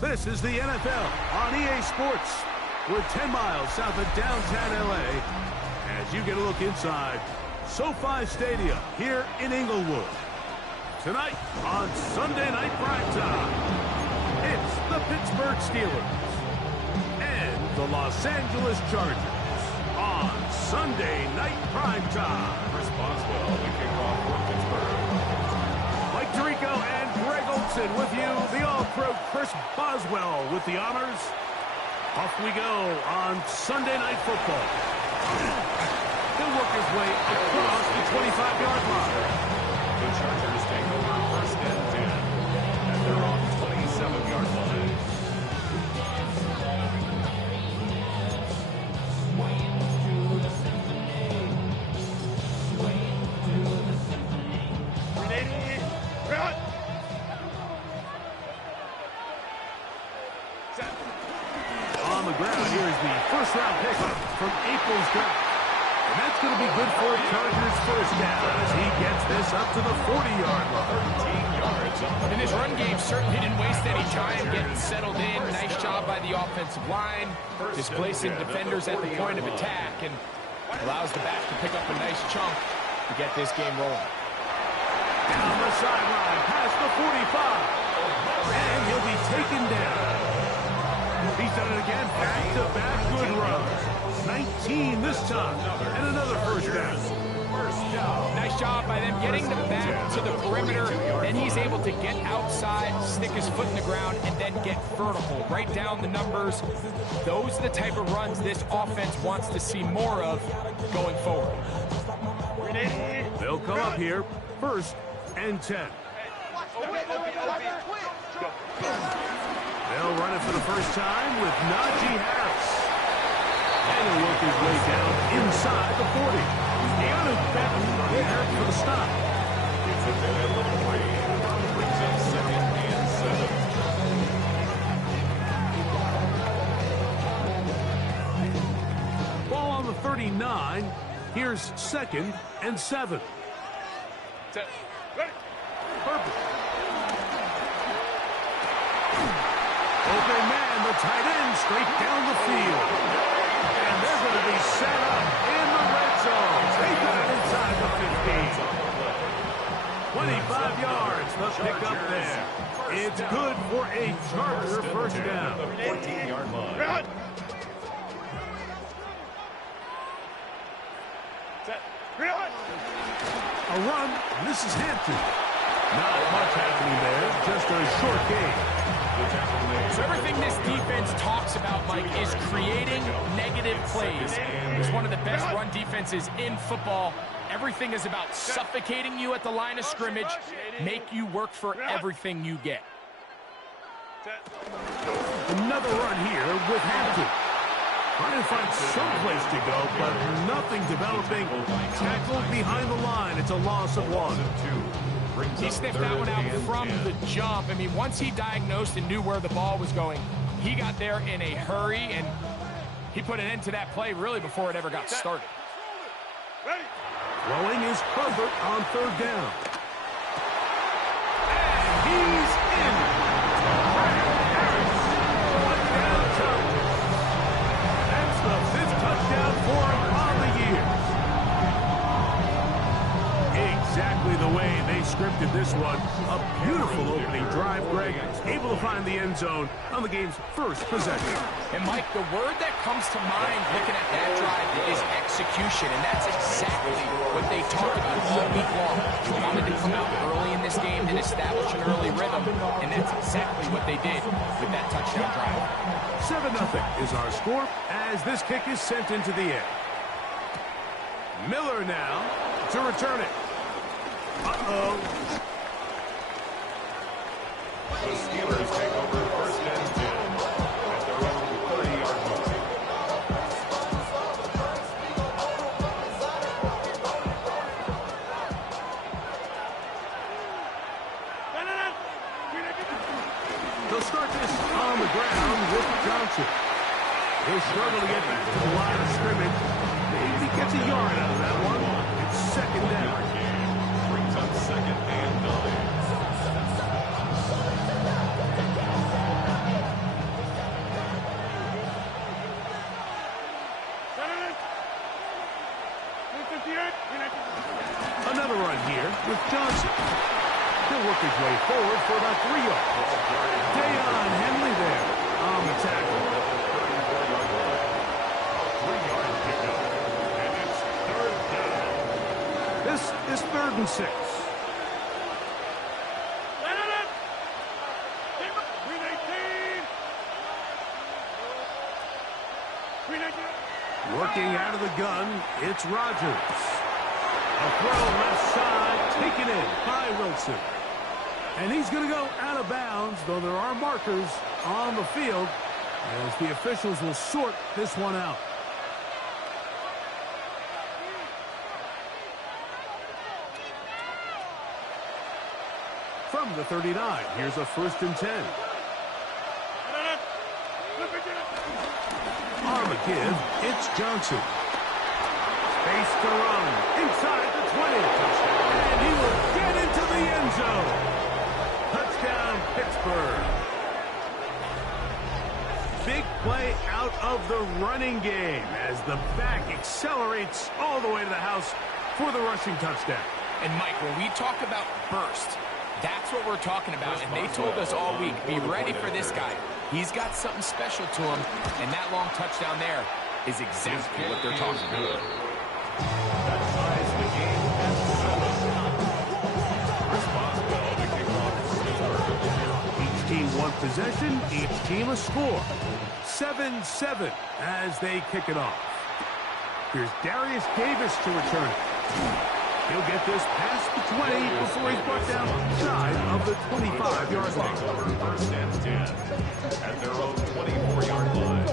This is the NFL on EA Sports. We're 10 miles south of downtown LA as you get a look inside SoFi Stadium here in Inglewood. Tonight on Sunday Night Primetime, it's the Pittsburgh Steelers and the Los Angeles Chargers on Sunday Night Primetime. Chris Boswell, the kickoff for Pittsburgh. Mike Tirico and Greg Olson with you. The All-Pro Chris Boswell with the honors. Off we go on Sunday Night Football. He'll work his way across the 25-yard line. The Chargers take over first and 10 at their own 27-yard line. On the ground, here is the first-round pick from April's draft. And that's going to be good for Chargers first down as he gets this up to the 40-yard line. 13 yards. And this run game certainly didn't waste any time getting settled in. Nice job by the offensive line, displacing defenders at the point of attack, and allows the back to pick up a nice chunk to get this game rolling. Down the sideline, past the 45. And he'll be taken down. He's done it again, back-to-back good runs. 19 this time, and another first down. Nice job by them getting the back to the perimeter. Then he's able to get outside, stick his foot in the ground, and then get vertical. Write down the numbers. Those are the type of runs this offense wants to see more of going forward. They'll come up here, first and 10. They'll run it for the first time with Najee Harris. And he'll work his way down inside the 40. Deanu Benton there for the stop. It's a bit at the 3. Brings up second and 7. Ball on the 39. Here's second and 7. Perfect. Open man, the tight end, straight down the field. And they're going to be set up in the red zone. They got it inside the 15. 25 yards, the pickup there. It's good for a Charger first down. 14-yard line. A run, and this is Hampton. Not much happening there, just a short game. So everything this defense talks about, Mike, is creating negative plays. It's one of the best run defenses in football. Everything is about suffocating you at the line of scrimmage, make you work for everything you get. Another run here with Hampton. Trying to find some place to go, but nothing developing. Tackled behind the line. It's a loss of 1. He sniffed that one out from the jump. I mean, once he diagnosed and knew where the ball was going, he got there in a hurry, and he put an end to that play really before it ever got started. Throwing is Herbert on third down. And he's in. That's the 5th touchdown for him on the year. Exactly the way they scripted this one. A beautiful opening drive, Greg. Able to find the end zone on the game's first possession. And, Mike, the word that comes to mind looking at that drive is execution, and that's exactly what they talked about all week long. They wanted to come out early in this game and establish an early rhythm, and that's exactly what they did with that touchdown drive. 7-0 is our score as this kick is sent into the air. Miller now to return it. Uh-oh. The Steelers take over first and 10 at their own 30-yard line. They'll start this on the ground with Johnson. He'll struggle to get back to the line of scrimmage. Maybe gets a yard out of that one. It's second down. Brings up second and 9. with Johnson. He'll work his way forward for about 3 yards. Dayon Henley there on the tackle. 3-yard pickup. And it's third down. This is 3rd and 6. Working out of the gun, it's Rodgers. A throw left side, taken in by Wilson. And he's going to go out of bounds, though there are markers on the field, as the officials will sort this one out. From the 39, here's a 1st and 10. On the give, it's Johnson. Space to run inside the 20. And he will get into the end zone. Touchdown, Pittsburgh. Big play out of the running game as the back accelerates all the way to the house for the rushing touchdown. And Mike, when we talk about burst, that's what we're talking about. And they told us all week, be ready for this guy. He's got something special to him, and that long touchdown there is exactly what they're talking about. That ties the game at 7. Responsible to kick off Pittsburgh. Each team one possession, each team a score. 7-7 as they kick it off. Here's Darius Davis to return it. He'll get this past the 20 before he's brought down side of the 25-yard line. 1st and 10 at their own 24-yard line.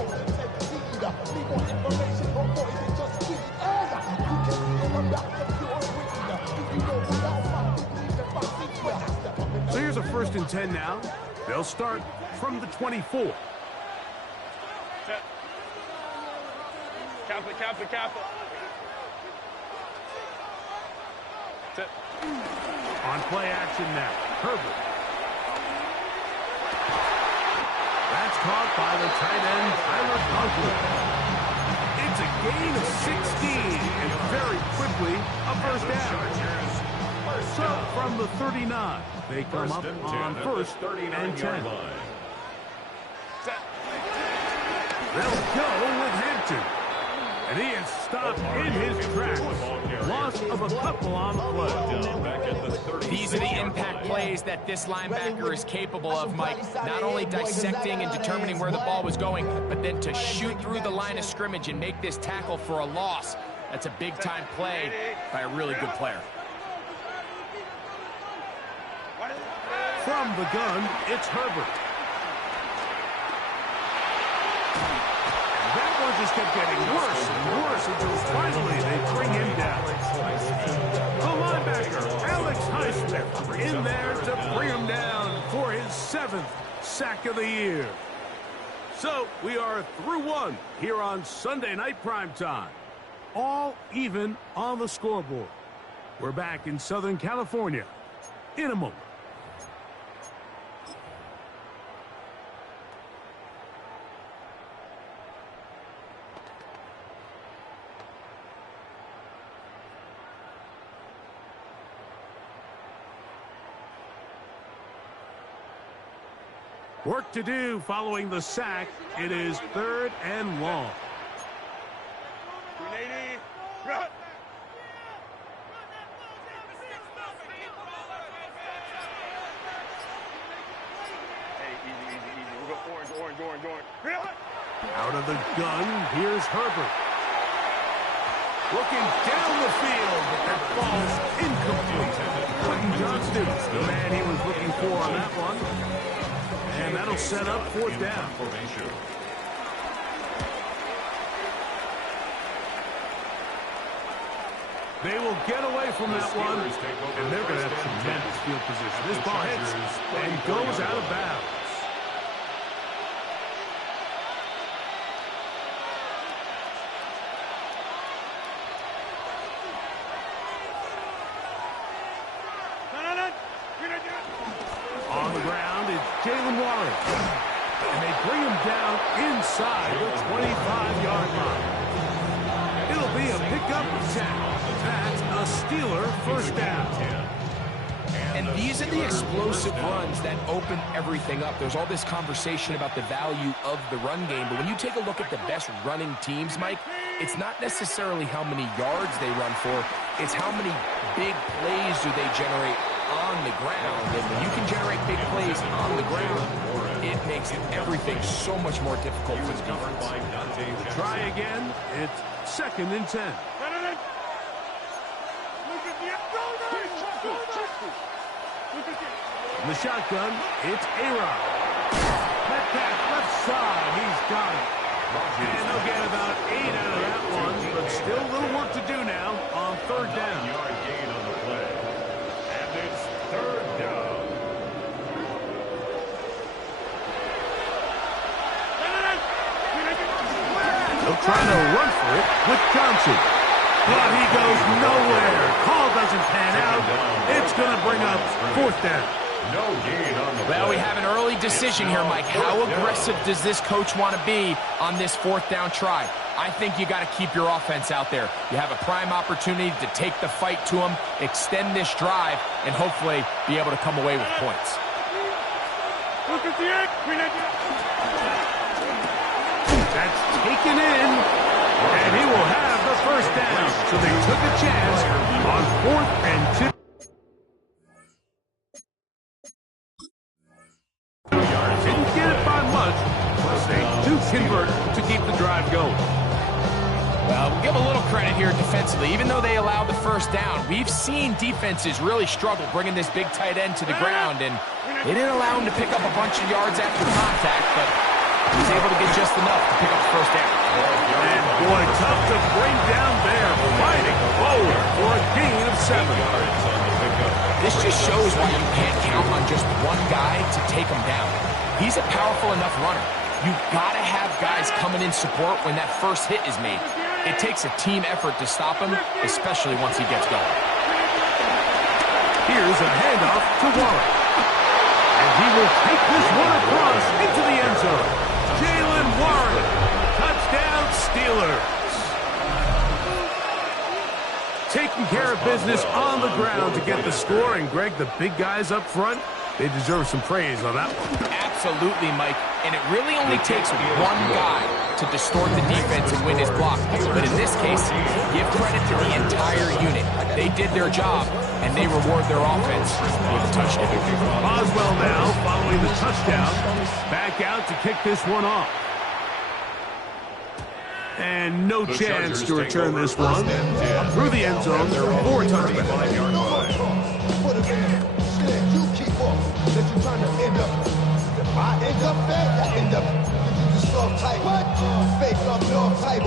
So here's a 1st and 10 now. They'll start from the 24. Kappa. On play action now, Herbert. That's caught by the tight end, Tyler Conklin. It's a gain of 16, and very quickly, a 1st down. So from the 39, they come up on 1st and 10. They'll go with Hampton. And he is stopped in his tracks. Loss of a couple on the play. These are the impact plays that this linebacker is capable of, Mike. Not only dissecting and determining where the ball was going, but then to shoot through the line of scrimmage and make this tackle for a loss. That's a big-time play by a really good player. From the gun, it's Herbert. That one just kept getting worse and worse until finally they bring him down. The linebacker, Alex Highsmith, in there to bring him down for his 7th sack of the year. So we are through one here on Sunday Night Primetime. All even on the scoreboard. We're back in Southern California in a moment. Work to do following the sack. It is 3rd and long. Out of the gun, here's Herbert. Looking down the field, but that ball's incomplete. Quentin Johnston, the man he was looking for on that one. And that'll set up 4th down. They will get away from that one, and they're going to have tremendous field position. This ball hits and goes out of bounds. On the ground, it's Jalen Warren. And they bring him down inside the 25-yard line. It'll be a pickup 10. That's a Steeler 1st down. And these are the explosive runs that open everything up. There's all this conversation about the value of the run game, but when you take a look at the best running teams, Mike, it's not necessarily how many yards they run for, it's how many big plays do they generate on the ground. And when you can generate big plays on the ground, it makes everything so much more difficult for the defense. Try again. It's 2nd and 10. In the shotgun, it's A-Rod. Metcalf left side. He's got it. And they'll get about 8 out of that one, but still a little work to do now on 3rd down. Yard gain on the play. And it's 3rd down. They're trying to run for it with Johnson. But he goes nowhere. Call doesn't pan out. It's going to bring up 4th down. No gain on the play. Well, we have an early decision here, Mike. How aggressive does this coach want to be on this 4th down try? I think you got to keep your offense out there. You have a prime opportunity to take the fight to them, extend this drive, and hopefully be able to come away with points. That's taken in, and he will have the 1st down. So they took a chance on 4th and 2. Didn't get it by much, but they do convert to keep the drive going. Well, we'll give a little credit here defensively. Even though they allowed the 1st down, we've seen defenses really struggle bringing this big tight end to the ground, and they didn't allow him to pick up a bunch of yards after contact, but he was able to get just enough to pick up the 1st down. And boy, tough to bring down there, fighting forward for a gain of 7. This just shows why you can't count on just one guy to take him down. He's a powerful enough runner. You've got to have guys coming in support when that first hit is made. It takes a team effort to stop him, especially once he gets going. Here's a handoff to Warren. And he will take this one across into the end zone. Jalen Warren, touchdown Steelers. Taking care of business on the ground to get the score. And Greg, the big guys up front, they deserve some praise on that one. Absolutely, Mike. And it really only takes one guy to distort the defense and win his block. But in this case, give credit to the entire unit. They did their job, and they reward their offense with a touchdown. Boswell now, following the touchdown, back out to kick this one off. And no chance to return this one. Through the end zone, 4 touchdowns. You keep up. That you're trying to end up. If I end up bad, I end up. You just soft type. What? Fake up, no type.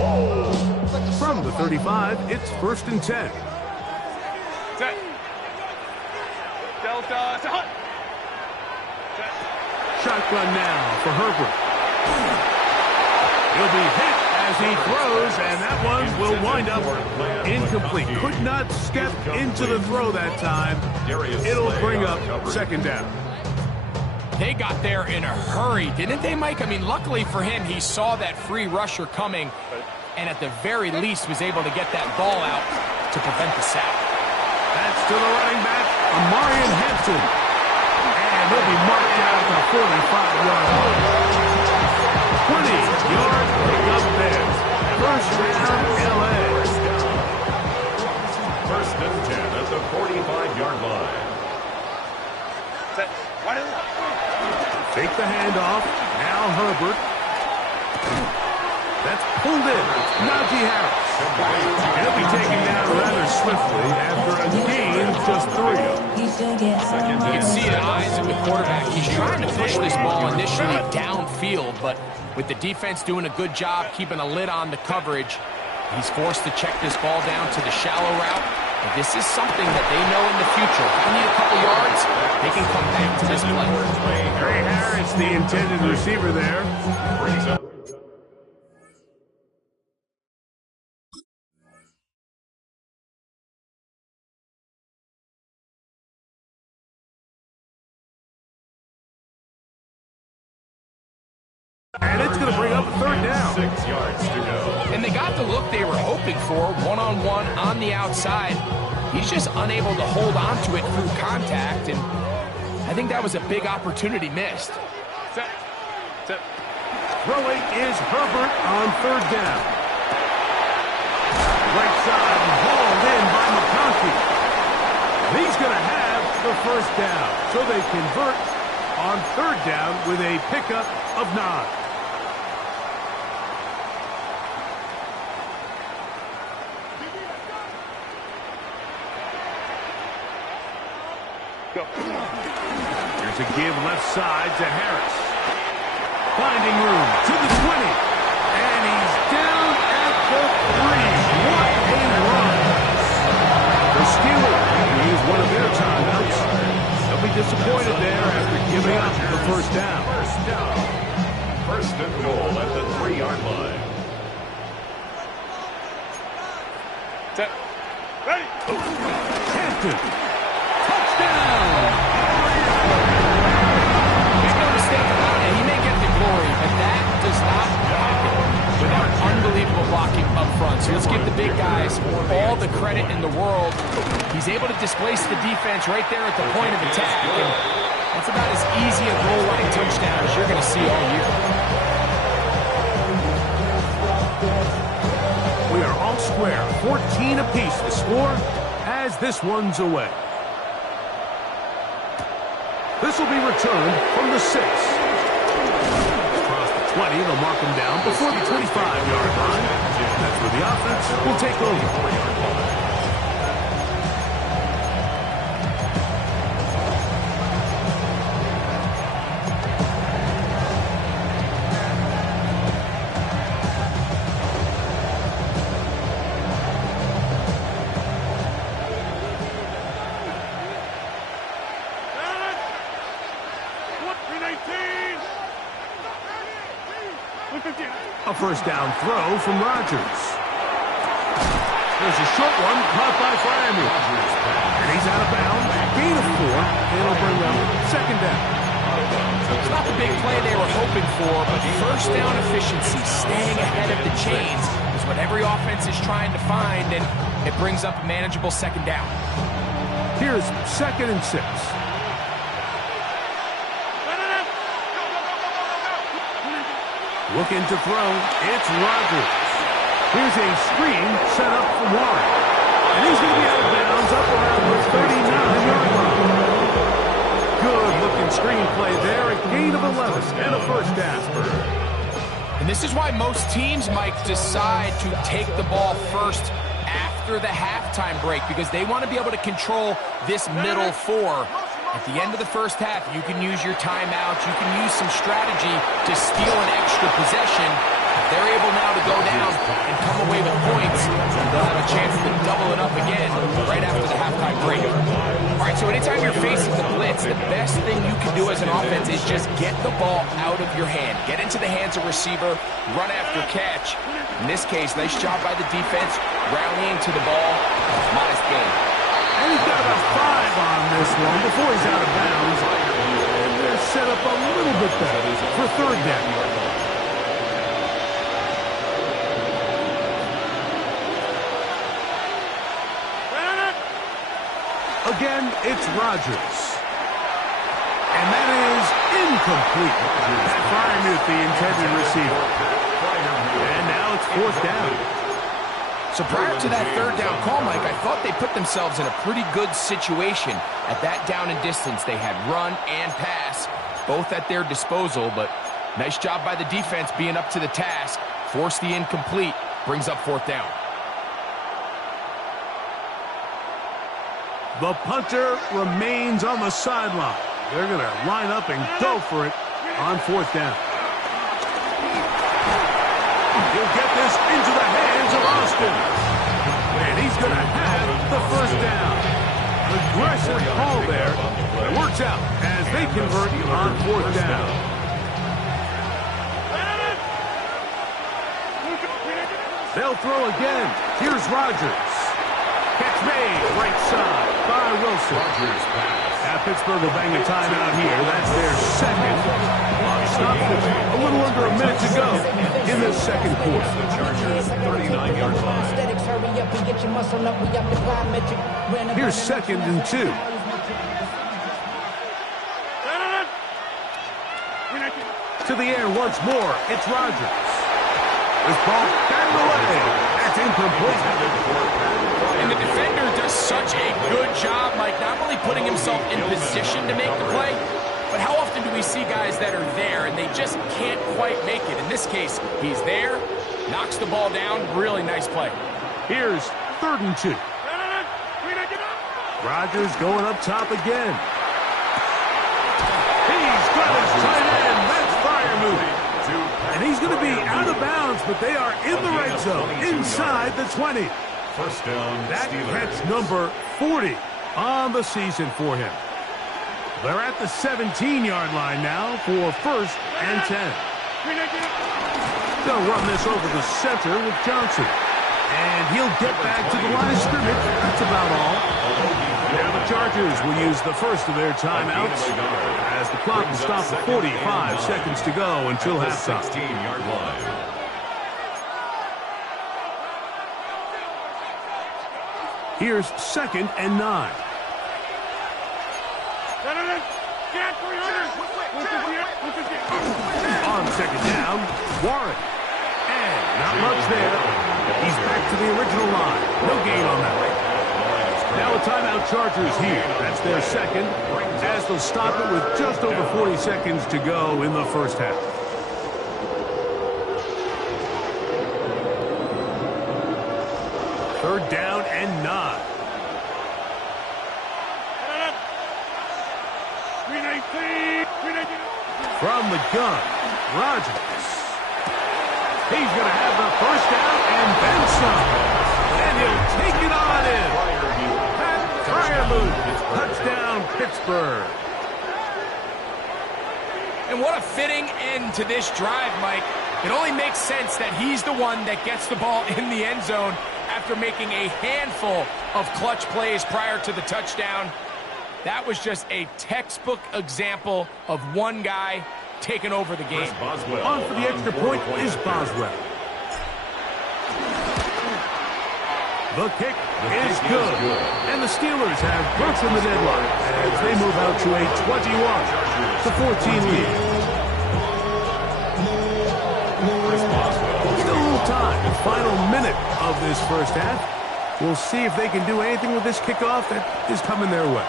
From the 35, it's 1st and 10. Set. Delta. Set. Shotgun now for Herbert. He'll be hit as he throws, and that one will wind up incomplete. Could not step into the throw that time. It'll bring up 2nd down. They got there in a hurry, didn't they, Mike? I mean, luckily for him, he saw that free rusher coming, and at the very least was able to get that ball out to prevent the sack. That's to the running back, Amarian Hampton. And he'll be marked down at the 45-yard line. 20-yard pickup there. 1st down, L.A. 1st and 10 at the 45-yard line. Set. Take the handoff. Now Herbert. That's pulled in. Najee Harris. And he'll be taken down rather swiftly after a gain of just 3. You can see the eyes of the quarterback. He's trying to push this ball initially downfield, but with the defense doing a good job keeping a lid on the coverage, he's forced to check this ball down to the shallow route. But this is something that they know in the future. If they need a couple yards, they can come back to this play. Trey Harris, the intended receiver there. And it's going to bring up a 3rd down. 6 yards to go. And they got the look they were hoping for, one-on-one on the outside. He's just unable to hold on to it through contact, and I think that was a big opportunity missed. Set. Throwing is Herbert on third down. Right side hauled in by McConkey. He's going to have the first down. So they convert on third down with a pickup of 9. Go. Here's a give left side to Harris. Finding room to the 20. And he's down at the 3. What a run. The Steelers use one of their timeouts. They'll be disappointed there after giving up the first down. First and goal at the 3-yard line. Set. Ready. Hampton. Touchdown. Make no mistake about it, he may get the glory, but that does not happen without unbelievable blocking up front. So let's give the big guys all the credit in the world. He's able to displace the defense right there at the point of attack, and that's about as easy a goal line touchdown as you're going to see all year. We are all square, 14 apiece to score as this one's away. This will be returned from the 6. Across the 20, they'll mark him down before the 25-yard line. That's where the offense will take over. A first down throw from Rodgers. There's a short one caught by Freiermuth. And he's out of bounds. Gain of 4. It'll bring up second down. It's not the big play they were hoping for, but first down efficiency, staying ahead of the chains, is what every offense is trying to find, and it brings up a manageable second down. Here's 2nd and 6. Looking to throw, it's Rodgers. Here's a screen set up for Warren. And he's going to be out of bounds up around the 39-yard line. Good-looking screen play there, a gain of 11 and a first down. And this is why most teams, Mike, decide to take the ball first after the halftime break, because they want to be able to control this middle 4. At the end of the first half, you can use your timeouts, you can use some strategy to steal an extra possession. If they're able now to go down and come away with points, they'll have a chance to double it up again right after the halftime break. All right, so anytime you're facing the blitz, the best thing you can do as an offense is just get the ball out of your hand. Get into the hands of receiver, run after catch. In this case, nice job by the defense, rallying to the ball, modest gain. And he's got about 5 on this one before he's out of bounds. And they're set up a little bit better for third down. Again, it's Rodgers. And that is incomplete. Freiermuth, the intended receiver. And now it's 4th down. So prior to that third down call, Mike, I thought they put themselves in a pretty good situation. At that down and distance, they had run and pass, both at their disposal, but nice job by the defense being up to the task. Force the incomplete, brings up 4th down. The punter remains on the sideline. They're going to line up and go for it on 4th down. He'll get this into the hands of Austin. And he's going to have the first down. Aggressive call there. It works out as they convert on 4th down. They'll throw again. Here's Rodgers. Catch made right side by Wilson. Pittsburgh will bang a timeout here. That's their second. Stop a little under a minute to go in the second quarter. The Chargers' 39-yard line. Here's 2nd and 2. To the air once more. It's Rodgers. This ball batted away. That's incomplete. And the defender does such a good job, Mike, not only putting himself in position to make the play, but how often do we see guys that are there and they just can't quite make it? In this case, he's there, knocks the ball down. Really nice play. Here's 3rd and 2. Rodgers going up top again. He's got his tight end. That's fire moving. And he's going to be out of bounds, but they are in the red zone, inside the 20. First down, That Steelers. catch number 40 on the season for him. They're at the 17-yard line now for 1st and 10. They'll run this over the center with Johnson. And he'll get back to the line of scrimmage. That's about all. Now the Chargers will use the first of their timeouts as the clock will stop at 45 seconds to go until halftime. 16-yard line. Here's 2nd and 9. On 2nd down, Warren. And not much there. He's back to the original line. No gain on that. Now a timeout Chargers here. That's their second, as they'll stop it with just over 40 seconds to go in the first half. Third down and 9. From the gun, Rodgers. He's going to have the first down and then some. And he'll take it on in. Pat Fryermuth. Touchdown, Pittsburgh. And what a fitting end to this drive, Mike. It only makes sense that he's the one that gets the ball in the end zone after making a handful of clutch plays prior to the touchdown. That was just a textbook example of one guy taking over the game. On for the extra point is Boswell. The kick is good. And the Steelers have broken the deadlock as they move out to a 21-14 lead. Still a little time. The final minute of this first half. We'll see if they can do anything with this kickoff that is coming their way.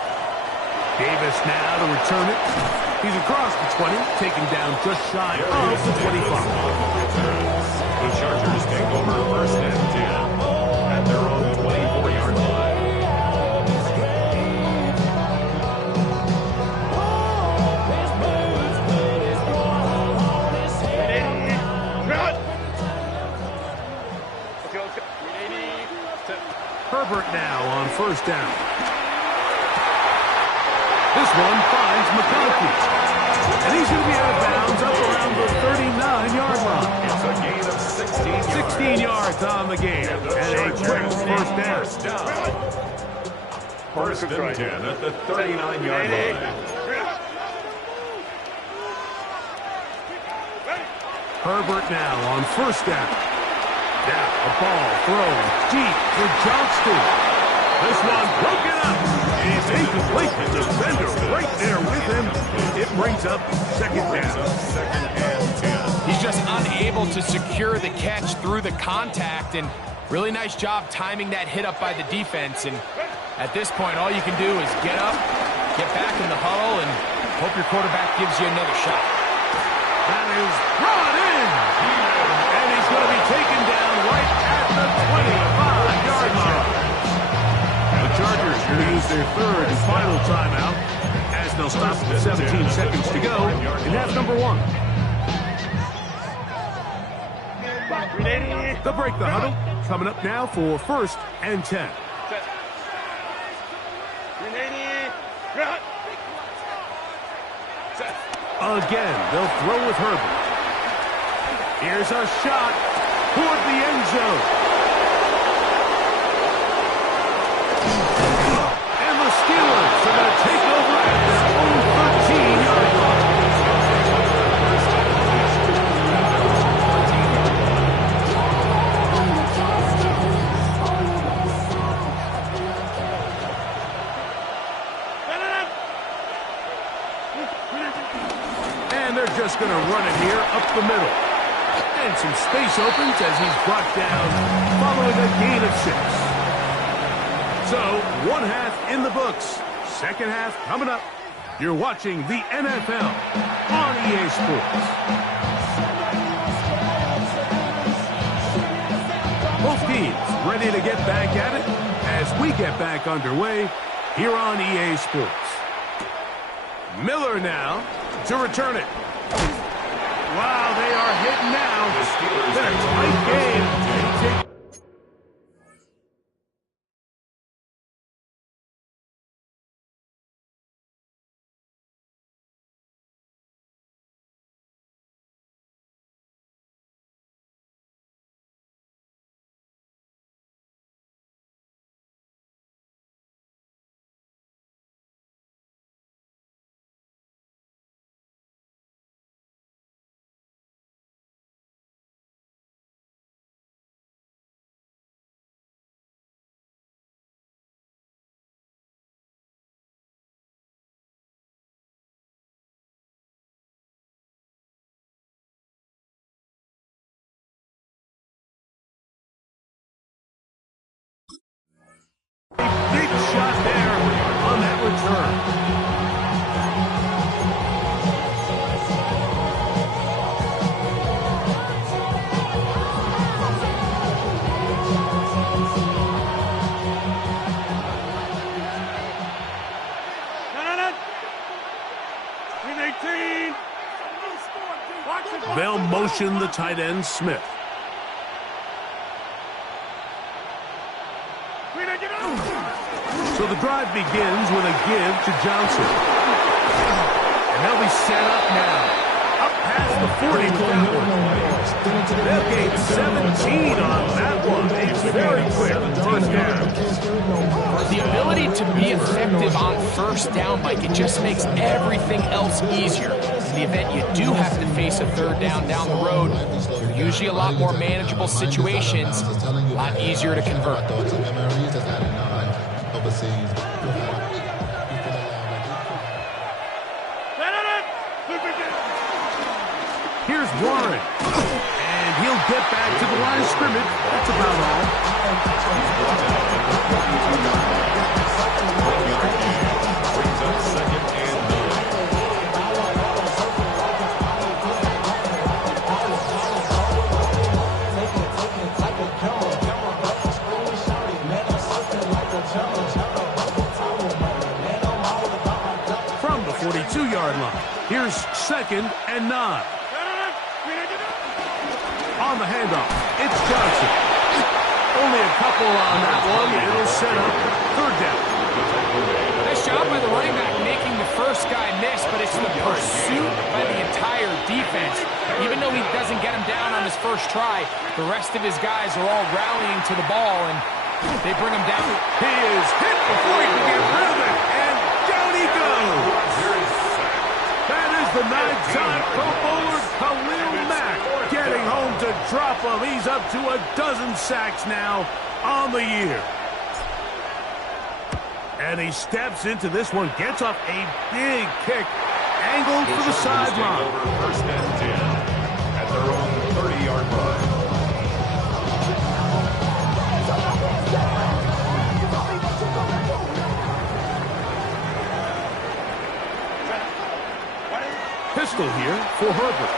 Davis now to return it. He's across the 20, taken down just shy of the 25. The Chargers take over 1st and 10 at their own 24-yard line. Herbert now on 1st down. This one finds McConkey. And he's going to be out of bounds up around the 39-yard line. It's a gain of 16 yards on the game. And a great first down. 1st and 10 at the 39-yard line. Herbert now on 1st down. Now a ball thrown deep for Johnston. This one broken up. It's incomplete. The defender right there with him. It brings up 2nd down. 2nd and 10. He's just unable to secure the catch through the contact, and really nice job timing that hit up by the defense. And at this point, all you can do is get up, get back in the huddle, and hope your quarterback gives you another shot. That is brought in. And he's going to be taken down right at the 25-yard line. The Chargers are going to use their 3rd and final timeout as they'll stop with 17 seconds to go in half number 1. They'll break the huddle. Coming up now for 1st and 10. Again, they'll throw with Herbert. Here's a shot toward the end zone. And the Steelers are going to take over And some space opens as he's brought down following a gain of 6. So, one half in the books. Second half coming up. You're watching the NFL on EA Sports. Both teams ready to get back at it as we get back underway here on EA Sports. Miller now to return it. Wow, they are hitting now. It's been a tight game. Big shot there on that return. They'll motion the tight end, Smith. So the drive begins with a give to Johnson. And they'll be set up now. Up past the 40 with that one. They'll gain 17 on that one. It's very quick first down. The ability to be effective on first down, Mike, it just makes everything else easier. In the event you do have to face a third down the road, they're usually a lot more manageable situations, a lot easier to convert. Here's Warren. And he'll get back to the line of scrimmage. That's about all. From the 42-yard line, here's 2nd and 9. On the handoff, it's Johnson. Only a couple on that one. It'll set up 3rd down. Nice job by the running back making the first guy miss, but it's the pursuit by the entire defense. Even though he doesn't get him down on his first try, the rest of his guys are all rallying to the ball, and they bring him down. He is hit before he can get rid of it, and down he goes. That is the 9-time Pro Bowler Khalil Mack getting home to drop him. He's up to a dozen sacks now on the year. And he steps into this one, gets off a big kick, angled for the sideline. First and 10 at their own 30-yard line. Pistol here for Herbert.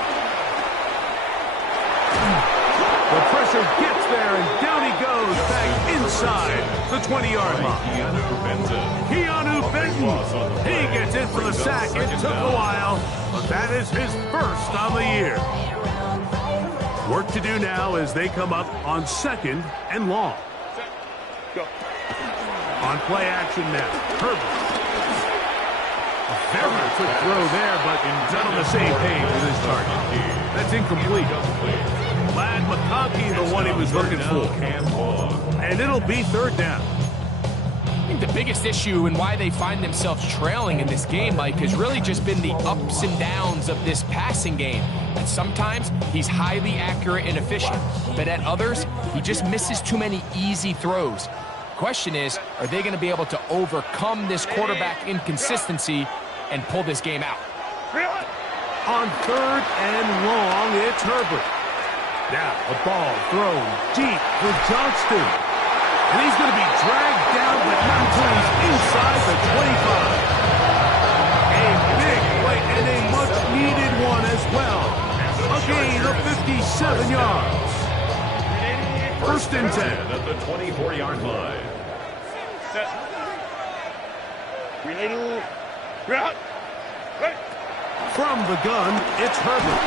The pressure gets there, and down he goes back inside the 20-yard line. Keanu Benton. He gets in for the sack. It took a while, but that is his first on the year. Work to do now as they come up on 2nd and long. On play action now, Herbert. A very quick throw there, but not on the same page with his target. That's incomplete. Lad McConkey, the one he was looking for. And it'll be 3rd down. I think the biggest issue and why they find themselves trailing in this game, Mike, has really just been the ups and downs of this passing game. And sometimes he's highly accurate and efficient, but at others, he just misses too many easy throws. Question is, are they going to be able to overcome this quarterback inconsistency and pull this game out? On 3rd and long, it's Herbert. Now, a ball thrown deep for Johnston. And he's going to be dragged down, but not until he's inside the 25. A big play and a much-needed one as well. A gain of 57 yards. First and 10. At the 24-yard line. Set. From the gun, it's Herbert.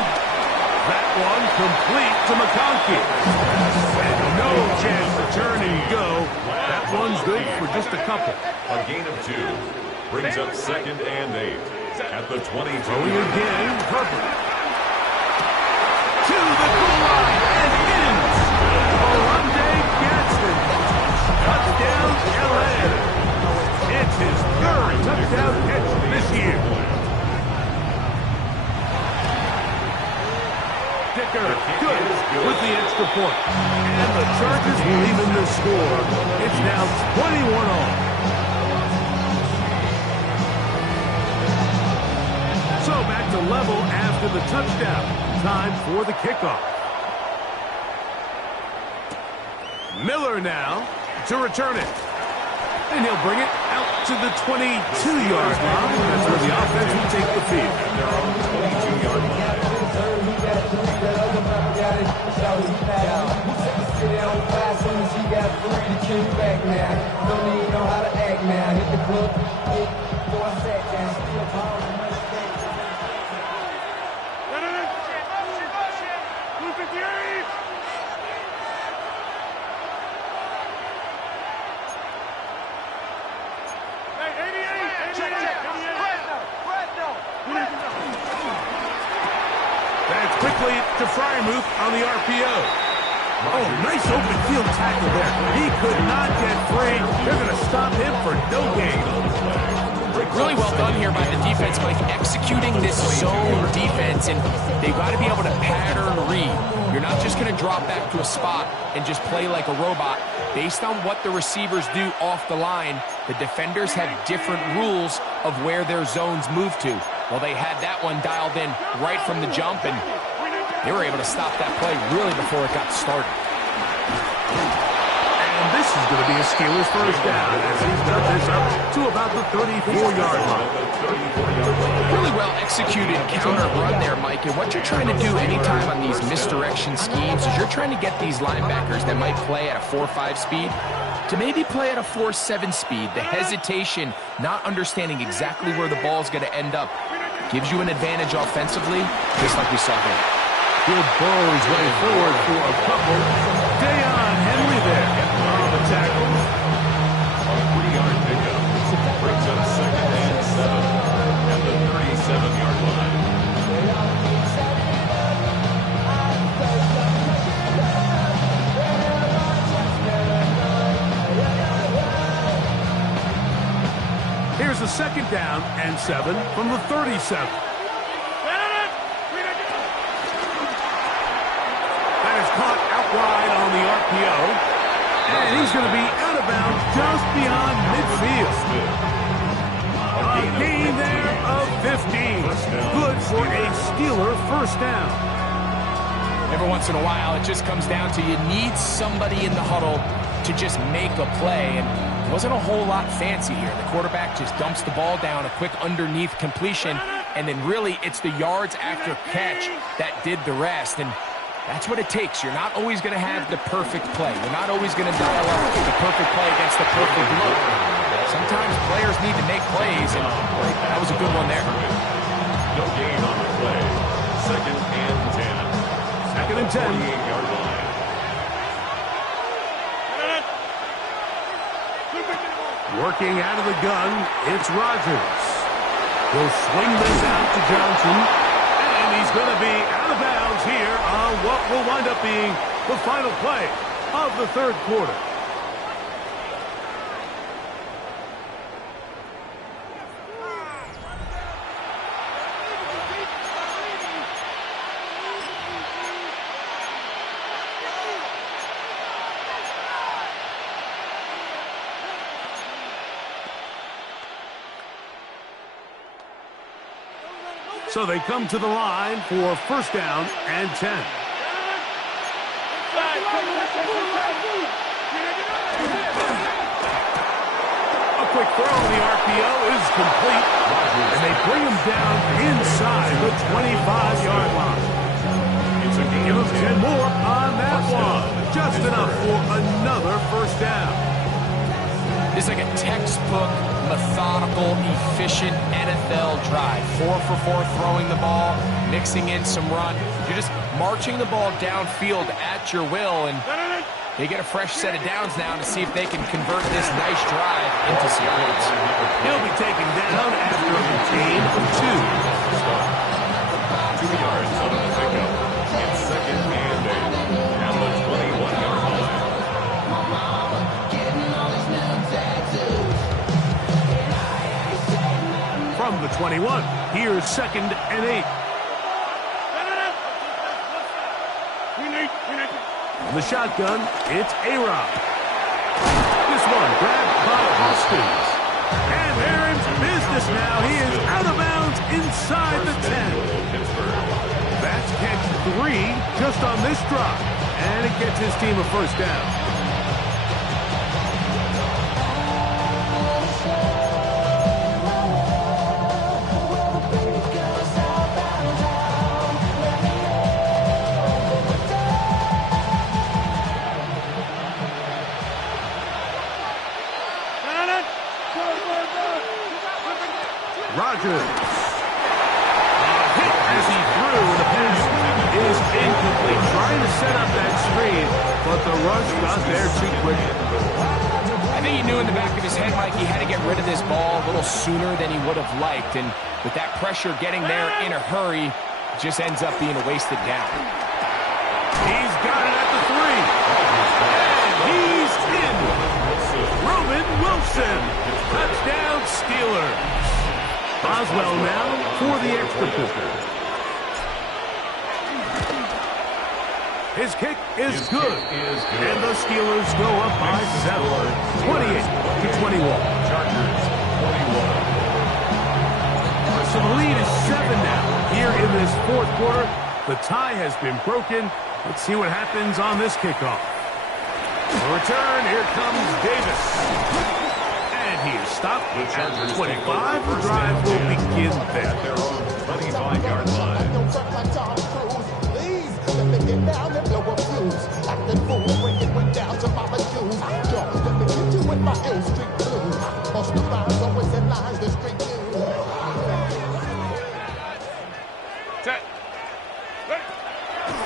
That one complete to McConkey. And no chance to turn and go. That one's good for just a couple. A gain of 2. Brings up 2nd and 8. At the 22. Throwing again, Herbert. To the goal line and in. Orlando Gadsden. Touchdown, LA. It's his 3rd touchdown catch this year. Dicker, good with the extra point. And the Chargers will even the score. It's now 21-all. So back to level after the touchdown. Time for the kickoff. Miller now to return it. And he'll bring it out to the 22-yard line. That's where the offense will take the field. Their own 22-yard line. That's quickly to Fryermuth on the RPO. Oh, nice open field tackle there. He could not get free. They're going to stop him for no gain. Really well done here by the defense, Mike, executing this zone defense, and they've got to be able to pattern read. You're not just going to drop back to a spot and just play like a robot. Based on what the receivers do off the line, the defenders have different rules of where their zones move to. Well, they had that one dialed in right from the jump, and they were able to stop that play really before it got started. And this is going to be a Steelers first down as he's got this up to about the 34-yard line. Really well executed counter run there, Mike. And what you're trying to do anytime on these misdirection schemes is you're trying to get these linebackers that might play at a 4.5 speed to maybe play at a 4.7 speed. The hesitation, not understanding exactly where the ball's going to end up, gives you an advantage offensively, just like we saw here. He'll burrow his way forward for a couple. Dayon Henry there on the tackle. A 3-yard pickup. Brings up 2nd and 7 at the 37-yard line. Here's a 2nd down and 7 from the 37. Caught out wide on the RPO. And he's going to be out of bounds just beyond midfield. A gain there of 15. Good for a Steeler first down. Every once in a while, it just comes down to you need somebody in the huddle to just make a play. And it wasn't a whole lot fancy here. The quarterback just dumps the ball down, a quick underneath completion, and then really it's the yards after catch that did the rest. And that's what it takes. You're not always going to have the perfect play. You're not always going to dial up the perfect play against the perfect look. Sometimes players need to make plays, and that was a good one there. No gain on the play. 2nd and 10. 2nd and 10. 48-yard line. Working out of the gun, it's Rodgers. He'll swing this out to Johnson. And he's going to be out of bounds here on what will wind up being the final play of the 3rd quarter. So they come to the line for first down and 10. A quick throw on the RPO is complete, and they bring him down inside the 25-yard line. Give him 10 more on that one. Just enough for another first down. This is like a textbook, methodical, efficient NFL drive. 4 for 4 throwing the ball, mixing in some run. You're just marching the ball downfield at your will, and they get a fresh set of downs now to see if they can convert this nice drive into some points. He'll be taken down after a gain of 2 yards on the pickup. It's 2nd and 8 at the 21-yard line. From the 21, here's 2nd and 8. On the shotgun, it's A-Rob. This one grabbed by Hoskins. And they're in business now. He is out of bounds inside the 10. That's catch 3 just on this drop. And it gets his team a first down. Rodgers. A hit as he threw, and the pass is incomplete. Trying to set up that screen, but the rush got there too quick. I think he knew in the back of his head, Mike, he had to get rid of this ball a little sooner than he would have liked. And with that pressure getting there in a hurry, it just ends up being a wasted down. He's got it at the 3. And he's in. Roman Wilson. Touchdown Steelers. Boswell now for the extra point. His kick is good. And the Steelers go up by 7. 28-21. Chargers 21. So the lead is 7 now. Here in this 4th quarter, the tie has been broken. Let's see what happens on this kickoff. The return, here comes Davis. He is stopped at 25. The drive will begin there. At their own 25-yard line.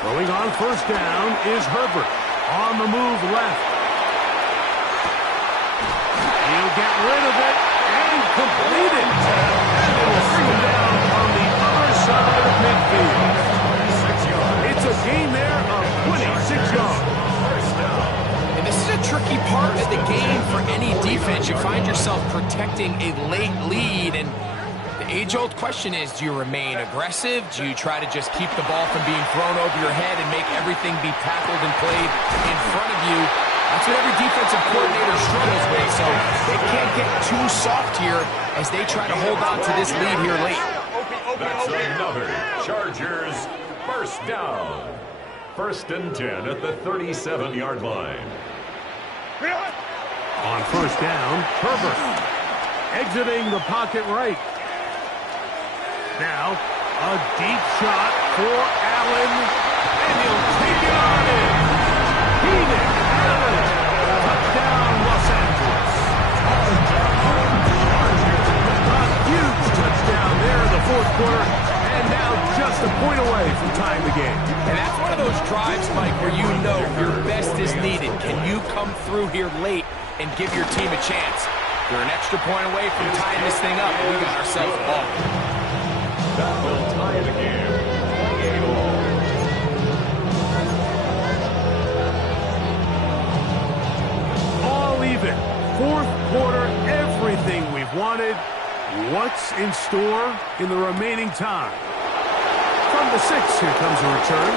Throwing on first down is Herbert. On the move left. He'll get rid of it and complete it. And it will bring him down on the other side of midfield. 6 yards. It's a gain there of 26 yards. And this is a tricky part of the game for any defense. You find yourself protecting a late lead, and the age-old question is, do you remain aggressive? Do you try to just keep the ball from being thrown over your head and make everything be tackled and played in front of you? That's what every defensive coordinator struggles with, so they can't get too soft here as they try to hold on to this lead here late. That's another Chargers first down. 1st and 10 at the 37-yard line. On first down, Herbert. Exiting the pocket right. Now, a deep shot for Allen, and he'll take it on in. Keenan Allen, touchdown Los Angeles. A huge touchdown there in the 4th quarter, and now just a point away from tying the game. And that's one of those drives, Mike, where you know your best is needed. Can you come through here late and give your team a chance? They're an extra point away from tying this thing up, and we got ourselves a ball. That will tie the game. 28 all. All even. 4th quarter, everything we've wanted. What's in store in the remaining time? From the 6, here comes a return.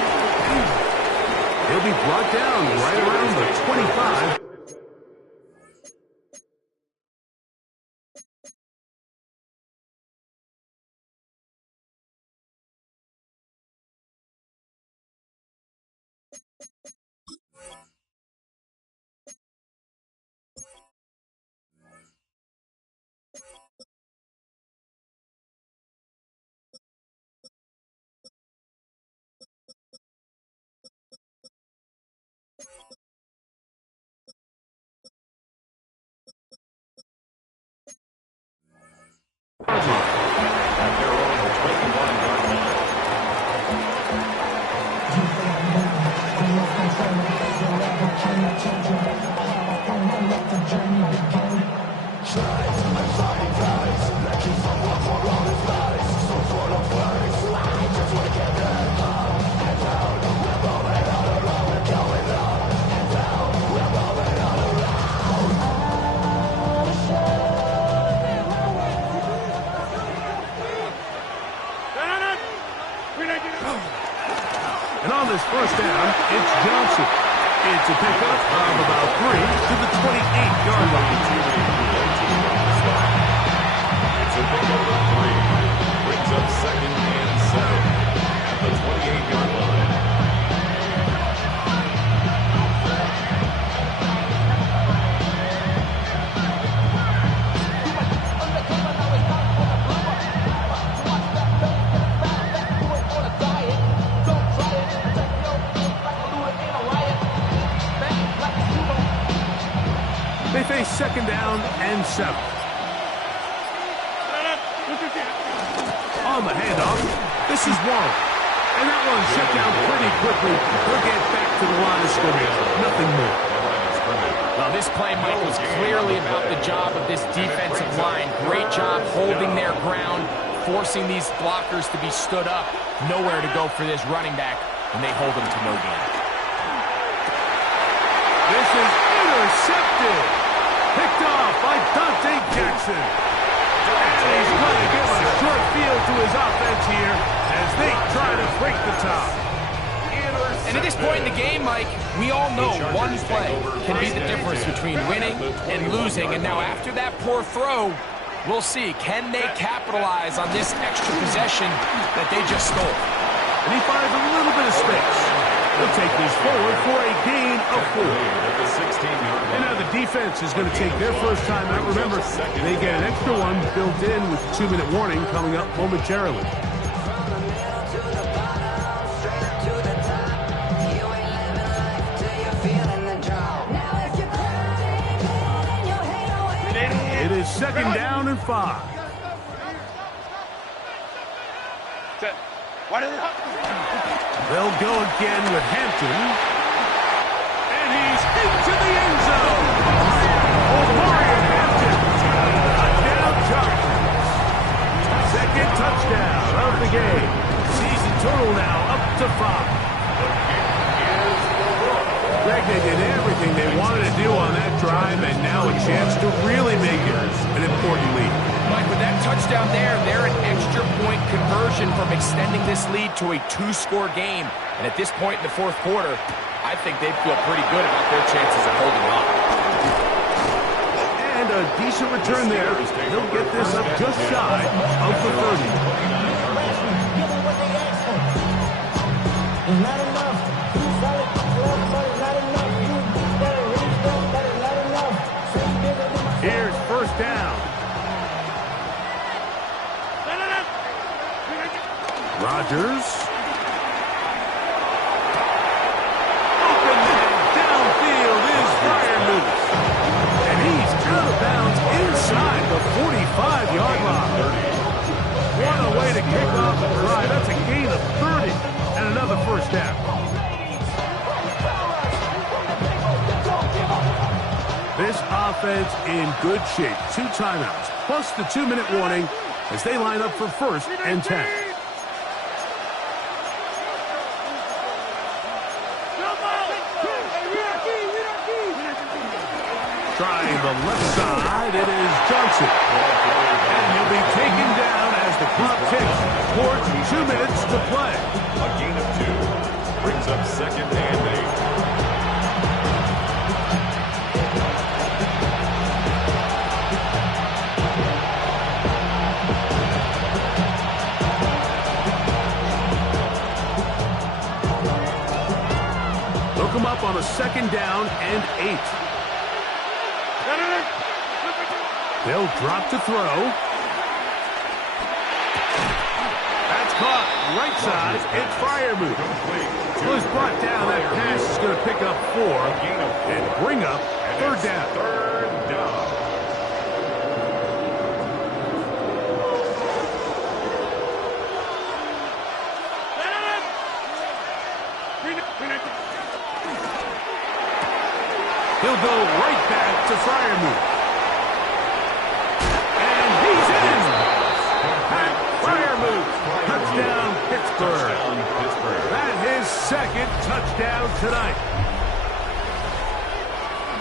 He'll be brought down right around the 25. At their own 21-yard line. And on this first down, it's Johnson. It's a pickup of about 3 to the 28-yard line. It's a pickup of 3. Brings up 2nd and 7 at the 28-yard line. They face 2nd down and 7. On the handoff, this is Warren. And that one shut down pretty quickly. He'll get back to the line of scrimmage. Nothing more. Well, this play, Mike, was clearly about the job of this defensive line. Great job holding their ground, forcing these blockers to be stood up. Nowhere to go for this running back, and they hold him to no gain. This is intercepted. Picked off by Dante Jackson. And he's going to give a short field to his offense here as they try to break the tie. And at this point in the game, Mike, we all know one play can be the difference between winning and losing. And now after that poor throw, we'll see, can they capitalize on this extra possession that they just stole? And he finds a little bit of space. They'll take this forward for a gain of 4. And now the defense is going to take their first time out. Remember, they get an extra one built in with the 2-minute warning coming up momentarily. It is 2nd down and 5. They'll go again with Hampton. And he's into the end zone. O'Brien Hampton. Touchdown Chargers. 2nd touchdown of the game. Season total now up to 5. Greg, they did everything they wanted to do on that drive, and now a chance to really make it an important lead. Mike, with that touchdown there, they're an extra point conversion from extending this lead to a 2-score game. And at this point in the 4th quarter, I think they feel pretty good about their chances of holding on. And a decent return there. He'll get this up just shy of the 30. Not enough. Too solid. Not enough. Not enough. Here's 1st down. Rodgers. Open man downfield is Freiermuth. And he's out of bounds inside the 45-yard line. What a way to kick off the drive. That's a gain of 30 and another 1st down. This offense in good shape. 2 timeouts, plus the 2-minute warning as they line up for 1st and 10. Trying the left side, it is Johnson. And he'll be taken down as the clock ticks towards 2 minutes to play. A gain of 2. Brings up 2nd and 8. Look him up on a 2nd down and 8. They'll drop to throw. That's caught. Right side, it's Freiermuth. Well, he's brought down. That pass is going to pick up 4 and bring up 3rd down. 3rd down. He'll go right back to Freiermuth. And he's in! Pat Freiermuth, touchdown Pittsburgh. That is his second touchdown tonight.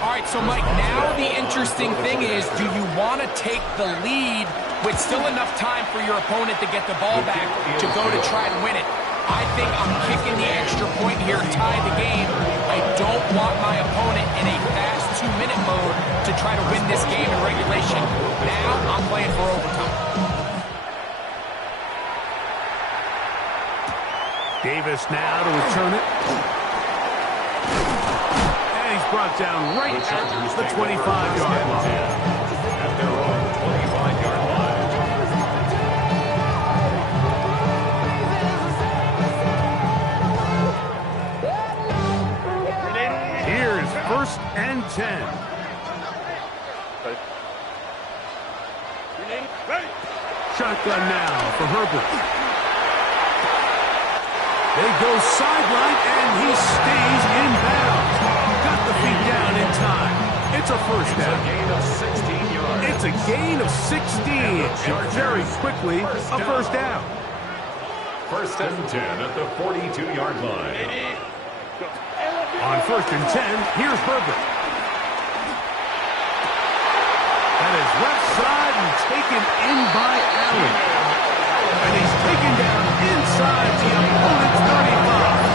All right, so Mike, now the interesting thing is, do you want to take the lead with still enough time for your opponent to get the ball back to go to try to win it? I think I'm kicking the extra point here, tie the game. I don't want my opponent in a fast 2-minute mode to try to win this game in regulation. Now I'm playing for overtime. Davis now to return it. And he's brought down right at the 25-yard line. At their own 25-yard line. Here's 1st and 10. Shotgun now for Herbert. They go sideline, and he stays in bounds. Got the feet down in time. It's a first down. It's a gain of 16 yards. It's a gain of 16. And very quickly, a first down. 1st and 10 at the 42-yard line. On 1st and 10, here's Herbert. That is left side and taken in by Allen. And he's taken down inside the opponent's 35.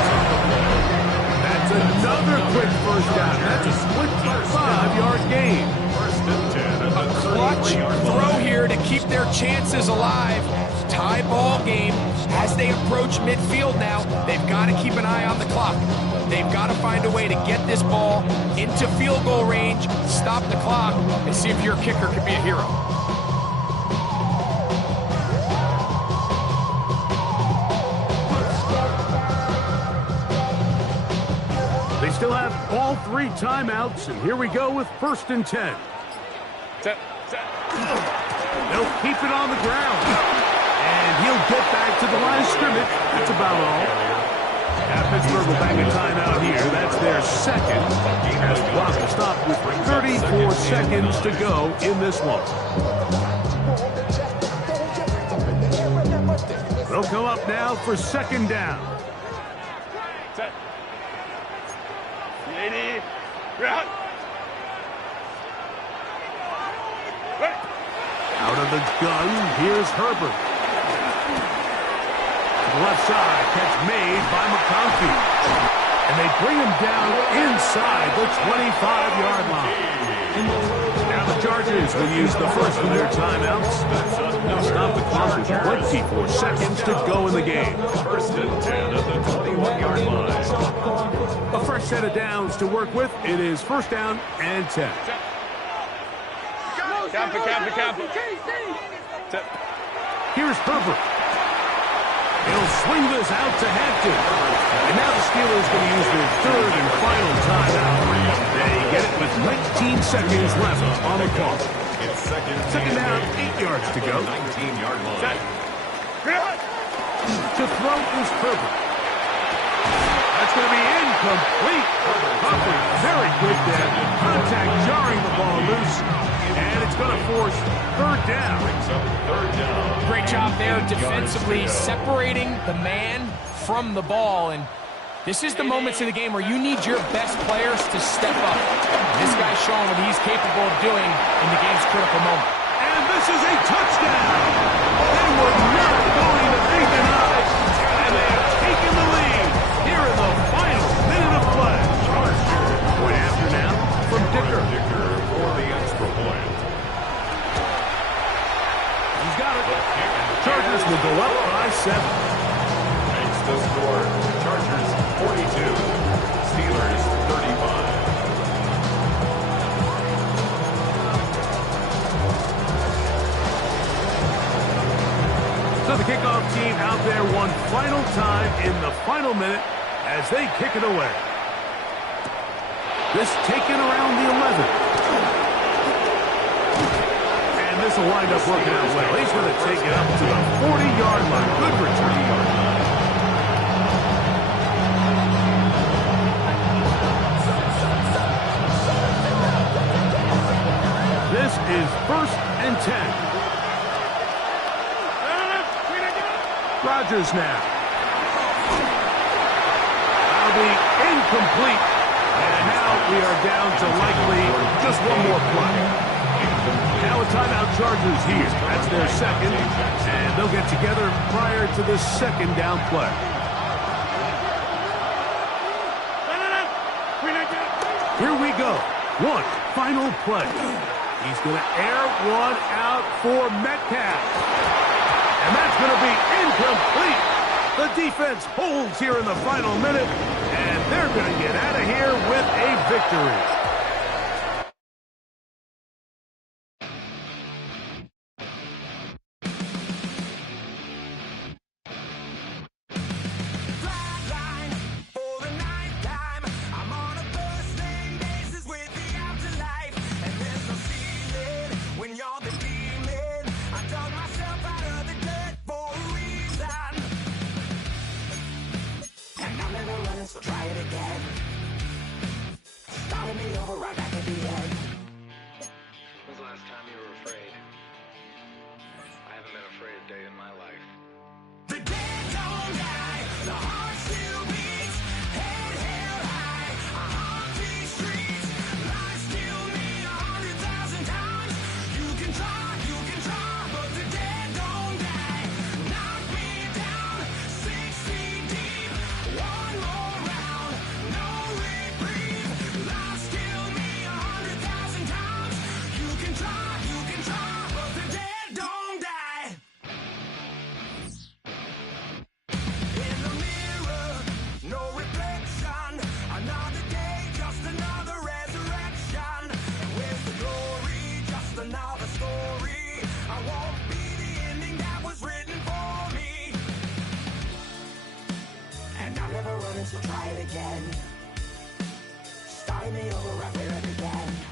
That's another quick first down. That's a 25-yard gain. 1st and 10 at the Clutch 31-yard throw line. here to keep their chances alive. Tie ball game as they approach midfield now. They've got to keep an eye on the clock. They've got to find a way to get this ball into field goal range, stop the clock, and see if your kicker could be a hero. They still have all 3 timeouts, and here we go with 1st and 10. They'll keep it on the ground. And he'll get back to the line of scrimmage. That's about all. Now Pittsburgh will bang a timeout here. That's their second. As the clock will stop with 34 seconds to go in this one. They'll come up now for 2nd down. Out of the gun, here's Herbert. Left side, catch made by McConkey. And they bring him down inside the 25-yard line. Now the Chargers will use the first of their timeouts. They'll stop the clock with 24 seconds to go in the game. 1st and 10 at the 21-yard line. A fresh set of downs to work with. It is 1st down and 10. Here's Herbert. He'll swing this out to Hampton. And now the Steelers going to use their 3rd and final timeout. They get it with 19 seconds left on the clock. It's 2nd down, 8 yards to go. 19-yard line. To throw is Herbert. That's going to be incomplete. Humphrey, very good there. Contact jarring the ball loose. And it's going to force 3rd down. Great job there defensively, separating the man from the ball. And this is the moments of the game where you need your best players to step up. This guy's showing what he's capable of doing in the game's critical moment. And this is a touchdown. They were not going to be denied. And they have taken the lead here in the final minute of play. Point after now from Dicker. For the extra point. He's got it. Chargers will go up by 7. Makes the score. Chargers 42. Steelers 35. So the kickoff team out there one final time in the final minute as they kick it away. This taken around the 11. And this will wind up working out well. He's going to take it up to the 40-yard line. Good return. Rodgers now. That'll be incomplete. And now we are down to likely just one more play. Now a timeout Chargers here. That's their second. And they'll get together prior to the second down play. Here we go. One final play. He's going to air one out for Metcalf. And that's going to be incomplete. The defense holds here in the final minute, and they're going to get out of here with a victory. So try it again. Starting me over right back at the end. When's the last time you were afraid? I haven't been afraid a day in my life. The dead don't die, the heart still beats, head held high, I haunt these streets, lies kill me 100,000 times. You can try, but the dead don't die. Knock me down 6 feet deep, one more round, no reprieve. Lies kill me 100,000 times. You can try, but the dead don't die. In the mirror, no reflection. Another day, just another resurrection. Where's the glory? Just another story. I won't be the ending that was written for me. And I'm never running, so try it again. Starting me over right where it began.